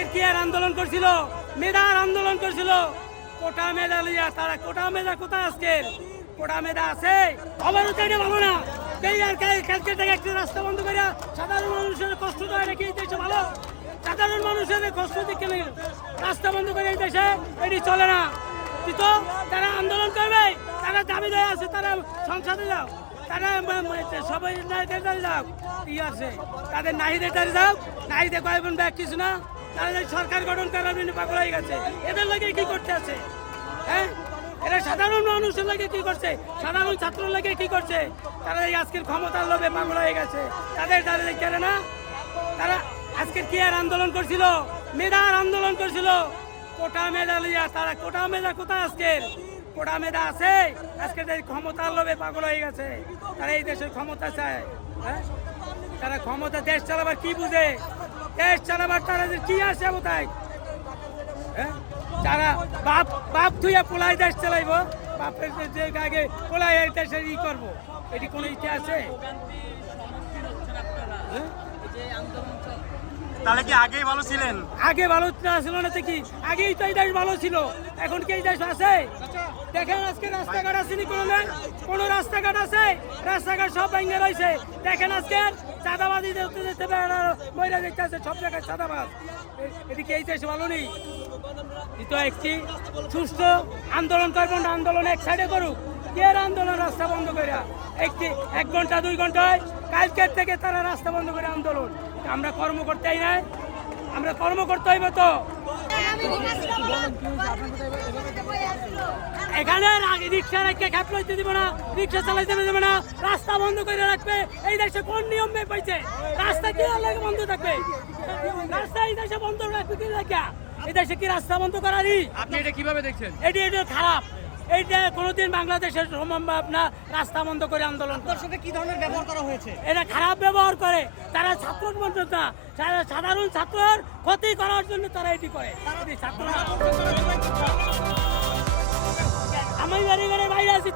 আজকে কি আর আন্দোলন করছিল, মেধার আন্দোলন করছিল, কোটা মেধা লিয়া তারা কোটা মেধা কোথায় আজকে কোটা মেধা আছে আবারও তো এটা ভালো না। এই আর কালকে থেকে একটা রাস্তা বন্ধ করে সাধারণ মানুষের কষ্ট দেয় নাকি এই দেশে ভালো? সাধারণ মানুষের কষ্ট দিকে রাস্তা বন্ধ করে এই দেশে এটি চলে না। কিন্তু তারা আন্দোলন করবে, তারা দাবি দেয় আছে, তারা সংসদে যাও, তারা সবাই নারীদের দাঁড়িয়ে যাও, কি আছে তাদের নারীদের দাঁড়িয়ে যাও, নারীদের কয়েকজন ব্যাগ কিছু না, তারা সরকার গঠন করার জন্য পাগল হয়ে গেছে। এদের লাগে কি করতে আছে? হ্যাঁ, এরা সাধারণ মানুষের লাগে কি করছে, সাধারণ ছাত্র লাগে কি করছে? তারা এই আজকের ক্ষমতার লোভে পাগল হয়ে গেছে, তাদের দাঁড়িয়ে কেন না? তারা আজকে কি আর আন্দোলন করছিল, মেধার আন্দোলন করছিল, কোটা মেধা লিয়া তারা কোটা মেধা কোথায় আজকে কোটা মেধা আছে? আজকে ক্ষমতার লোভে পাগল হয়ে গেছে, তারা এই দেশের ক্ষমতা চায়। হ্যাঁ, তারা ক্ষমতা দেশ চালাবার কি বুঝে, দেশ চালাবার তারা কি আসে কোথায়? হ্যাঁ, যারা বাপ বাপ ধুইয়া পোলাই দেশ চালাইব, বাপের যে আগে পোলাই এই দেশের ই করবো, এটি কোনো ইতিহাসে? তাহলে কি আগেই ভালো ছিলেন? আগে ভালো ছিল না তো কি, আগেই তো এই দেশ ভালো ছিল, এখন কি এই দেশ আছে? দেখেন আজকে রাস্তাঘাট আসেনি, কোনো রাস্তাঘাট আছে? রাস্তাঘাট সব ভেঙে রয়েছে। দেখেন আজকে চাঁদাবাজি যেতে মহিলা দেখতে আছে, সব জায়গায় চাঁদাবাজ। এদিকে এই দেশ ভালো নেই। কিন্তু একটি সুস্থ আন্দোলন করবেন, আন্দোলন এক সাইডে করুক, কে আন্দোলন রাস্তা বন্ধ করে একটি 1 ঘন্টা 2 ঘন্টায় কালকের থেকে তারা রাস্তা বন্ধ করে আন্দোলন। আমরা কর্ম করতেই নাই, আমরা কর্ম করতে হইব তো। এখানে রিক্সা রেখে খ্যাপ লইতে দিব না, রিক্সা চালাইতে দেবে না, রাস্তা বন্ধ করে রাখবে। এই দেশে কোন নিয়ম পাইছে? রাস্তা কি লাগে বন্ধ থাকবে? রাস্তা এই দেশে বন্ধ রাখবে কি লাগে? এই দেশে কি রাস্তা বন্ধ করারই? আপনি এটা কিভাবে দেখছেন? এটা খারাপ। এইটা কোনোদিন বাংলাদেশের সম্ভব না রাস্তা বন্ধ করে আন্দোলন। সাথে কি ধরনের ব্যবহার করা হয়েছে? এটা খারাপ ব্যবহার করে, তারা ছাত্র বন্ধু না, সাধারণ ছাত্রের ক্ষতি করার জন্য তারা এটি করে। ছাত্ররা আমি বাড়ি বাইরে আছি।